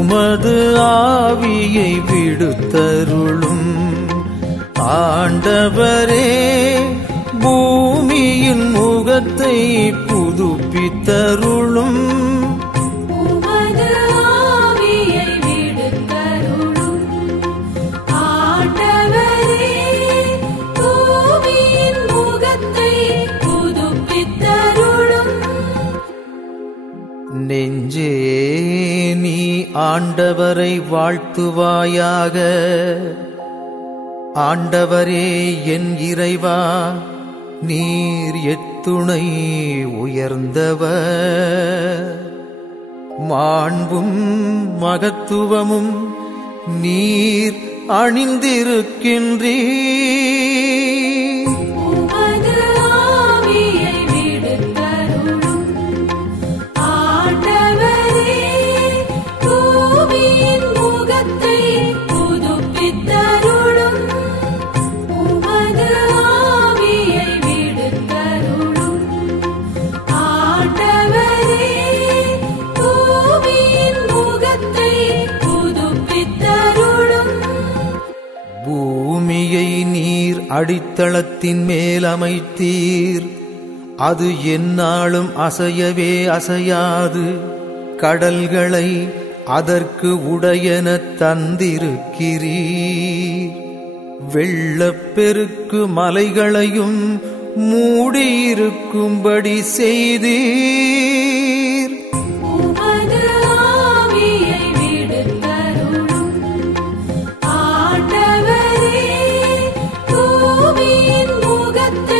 உமது ஆவியை விடுத்தருளும். ஆண்டவரே பூமியின் முகத்தை புதுப்பித்தருளும் நெஞ்சே நீ ஆண்டவரை வாழ்த்துவாயாக. ஆண்டவரே என் இறைவா நீர் எத்துணை உயர்ந்தவர். மாண்பும் மகத்துவமும் நீர் அணிந்திருக்கின்றீர். அடித்தளத்தின் மேல் அமைத்தீர். அது என்னாலும் அசையவே அசையாது. கடல்களை அதற்கு உடையன தந்திருக்கிறீர். வெள்ளப்பெருக்கு மலைகளையும் மூடியிருக்கும்படி செய்தீர். But